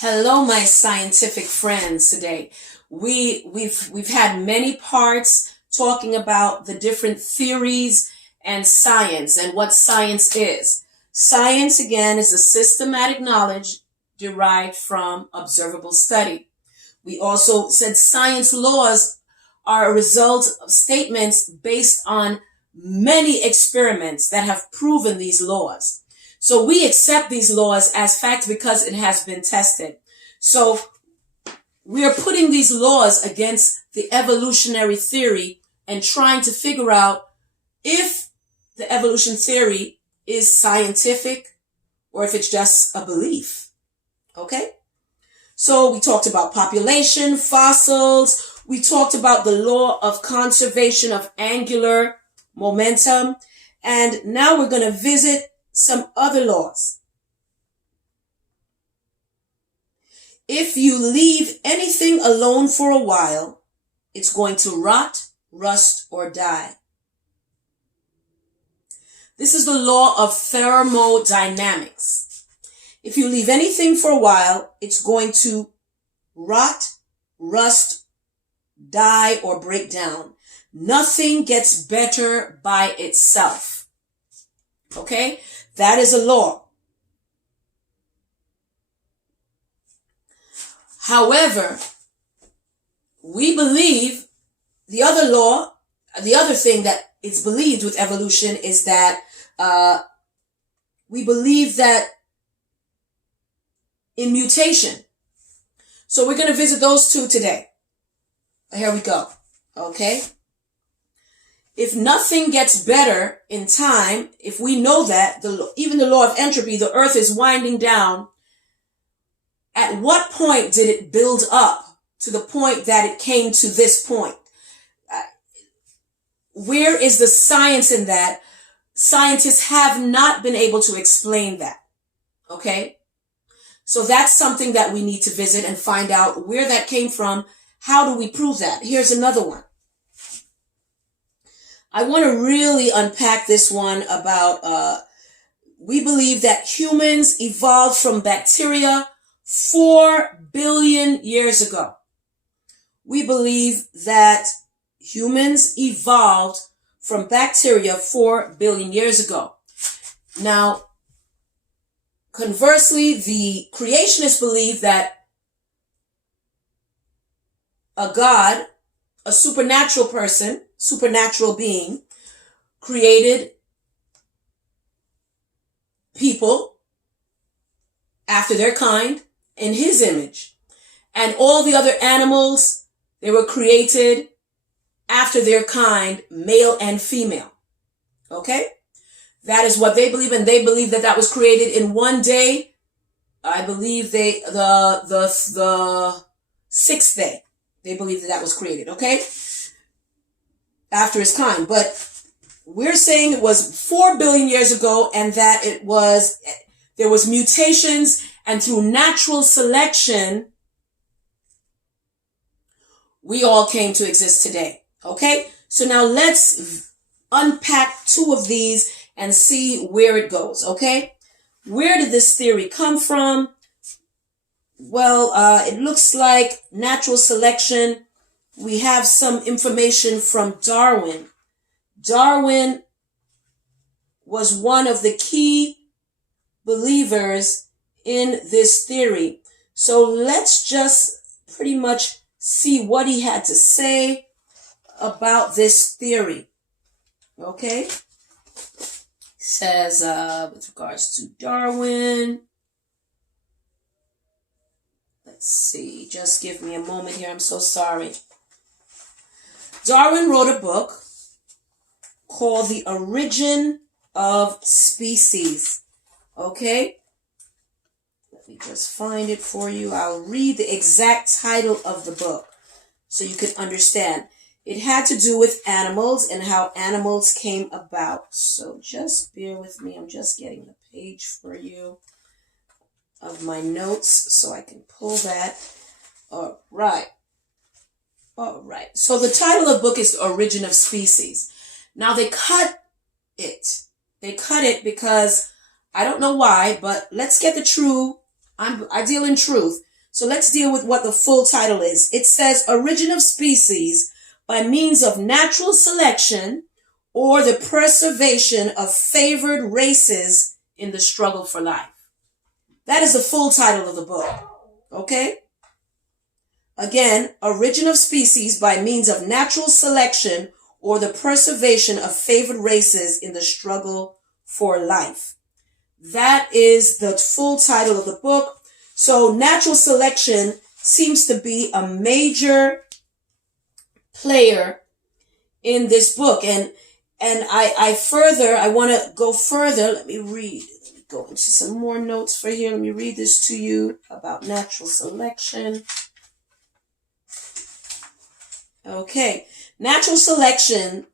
Hello, my scientific friends. Today, we've had many parts talking about the different theories and science and what science is. Science, again, is a systematic knowledge derived from observable study. We also said science laws are a result of statements based on many experiments that have proven these laws. So we accept these laws as fact because it has been tested. So we are putting these laws against the evolutionary theory and trying to figure out if the evolution theory is scientific or if it's just a belief. Okay? So we talked about population, fossils. We talked about the law of conservation of angular momentum. And now we're going to visit some other laws. If you leave anything alone for a while, it's going to rot, rust, or die. This is the law of thermodynamics. If you leave anything for a while, it's going to rot, rust, die, or break down. Nothing gets better by itself. Okay? That is a law. However, we believe the other law, the other thing that is believed with evolution is that we believe that in mutation. So we're going to visit those two today. Here we go. Okay? If nothing gets better in time, if we know that, even the law of entropy, the earth is winding down, at what point did it build up to the point that it came to this point? Where is the science in that? Scientists have not been able to explain that. Okay? So that's something that we need to visit and find out where that came from. How do we prove that? Here's another one. I want to really unpack this one about, we believe that humans evolved from bacteria 4 billion years ago. We believe that humans evolved from bacteria 4 billion years ago. Now, conversely, the creationists believe that a God, a supernatural person, supernatural being, created people after their kind in his image. And all the other animals, they were created after their kind, male and female. Okay? That is what they believe, and they believe that that was created in one day. I believe the sixth day. They believe that that was created, okay? After his kind. But we're saying it was 4 billion years ago and that there was mutations, and through natural selection, we all came to exist today. Okay? So now let's unpack two of these and see where it goes. Okay? Where did this theory come from? Well, it looks like natural selection. We have some information from Darwin. Darwin was one of the key believers in this theory. So let's just pretty much see what he had to say about this theory. Okay? It says, with regards to Darwin, let's see, just give me a moment here. I'm so sorry. Darwin wrote a book called The Origin of Species. Okay? Let me just find it for you. I'll read the exact title of the book so you can understand. It had to do with animals and how animals came about. So just bear with me. I'm just getting the page for you of my notes so I can pull that. All right. So the title of the book is The Origin of Species. Now they cut it. They cut it because I don't know why, but let's get the true. I deal in truth. So let's deal with what the full title is. It says Origin of Species by Means of Natural Selection or the Preservation of Favored Races in the Struggle for Life. That is the full title of the book. Okay? Again, Origin of Species by Means of Natural Selection or the Preservation of Favored Races in the Struggle for Life. That is the full title of the book. So natural selection seems to be a major player in this book. And I want to go further. Let me go into some more notes for here. Let me read this to you about natural selection. Okay. Natural selection,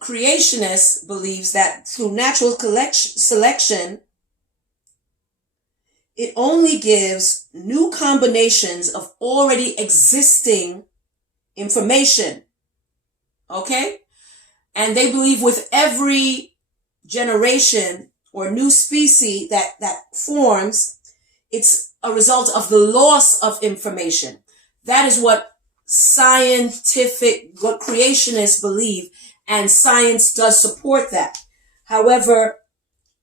creationist believes that through natural selection, it only gives new combinations of already existing information. Okay? And they believe with every generation or new species that forms, it's a result of the loss of information. That is what creationists believe, and science does support that. However,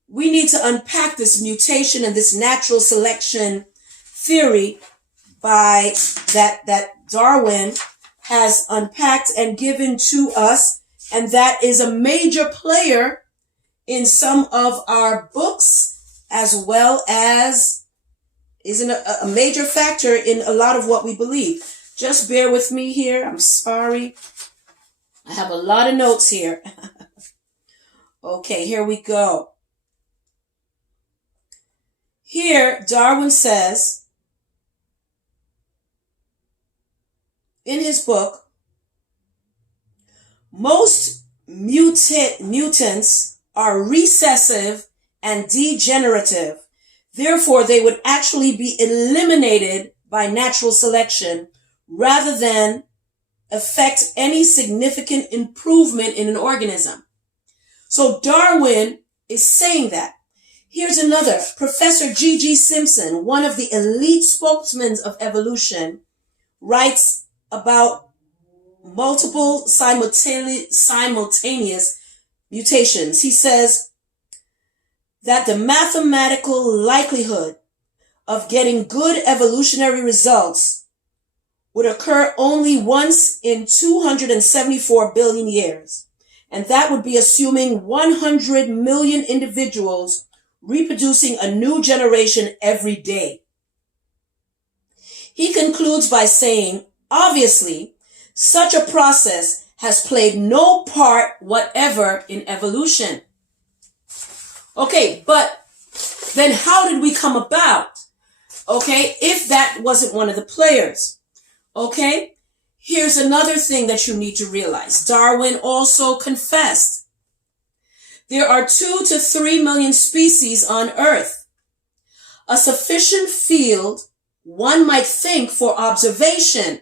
we need to unpack this mutation and this natural selection theory by that Darwin has unpacked and given to us, and that is a major player in some of our books, as well as is a major factor in a lot of what we believe. Just bear with me here. I'm sorry. I have a lot of notes here. Okay, here we go. Here, Darwin says in his book, most mutants are recessive and degenerative. Therefore, they would actually be eliminated by natural selection rather than affect any significant improvement in an organism. So Darwin is saying that. Here's another. Professor G.G. Simpson, one of the elite spokesmen of evolution, writes about multiple simultaneous mutations. He says that the mathematical likelihood of getting good evolutionary results would occur only once in 274 billion years. And that would be assuming 100 million individuals reproducing a new generation every day. He concludes by saying, obviously, such a process has played no part whatever in evolution. Okay, but then how did we come about? Okay, if that wasn't one of the players. Okay, here's another thing that you need to realize. Darwin also confessed there are 2 to 3 million species on Earth. A sufficient field, one might think, for observation.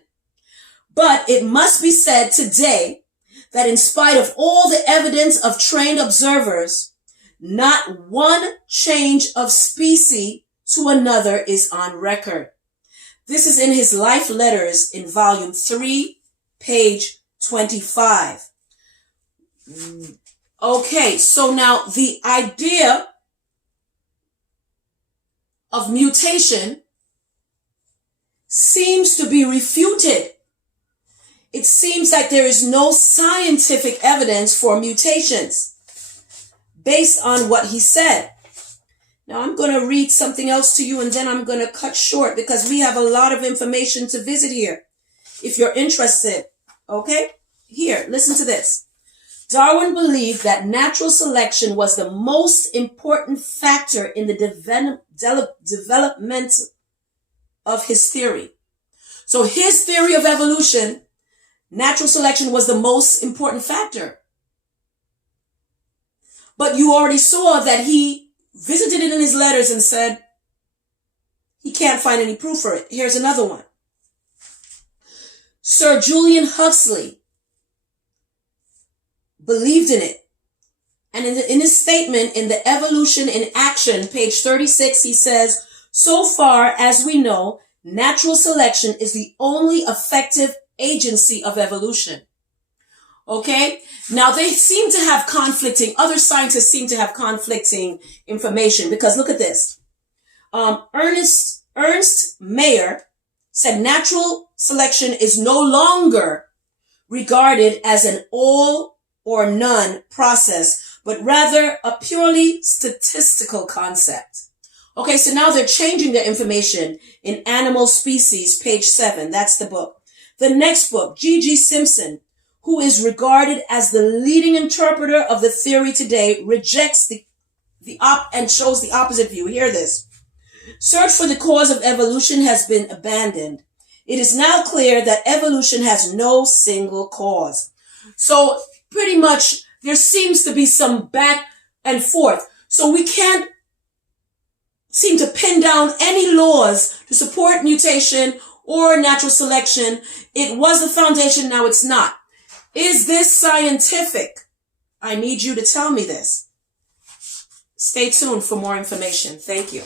But it must be said today that in spite of all the evidence of trained observers, not one change of species to another is on record. This is in his Life Letters in volume 3, page 25. Okay, so now the idea of mutation seems to be refuted. It seems like there is no scientific evidence for mutations based on what he said. Now I'm going to read something else to you and then I'm going to cut short because we have a lot of information to visit here. If you're interested, okay? Here, listen to this. Darwin believed that natural selection was the most important factor in the development of his theory. So his theory of evolution, natural selection was the most important factor. But you already saw that he visited it in his letters and said he can't find any proof for it. Here's another one. Sir Julian Huxley believed in it. And in his statement in the Evolution in Action, page 36, he says, So far as we know, natural selection is the only effective agency of evolution. Okay? Now they seem to have other scientists seem to have conflicting information, because look at this. Ernst Mayr said natural selection is no longer regarded as an all or none process, but rather a purely statistical concept. Okay, so now they're changing their information in Animal Species, page 7. That's the book. The next book, G.G. Simpson, who is regarded as the leading interpreter of the theory today, rejects and shows the opposite view. Hear this. Search for the cause of evolution has been abandoned. It is now clear that evolution has no single cause. So pretty much there seems to be some back and forth. So we can't seem to pin down any laws to support mutation or natural selection. It was the foundation, now it's not. Is this scientific? I need you to tell me this. Stay tuned for more information. Thank you.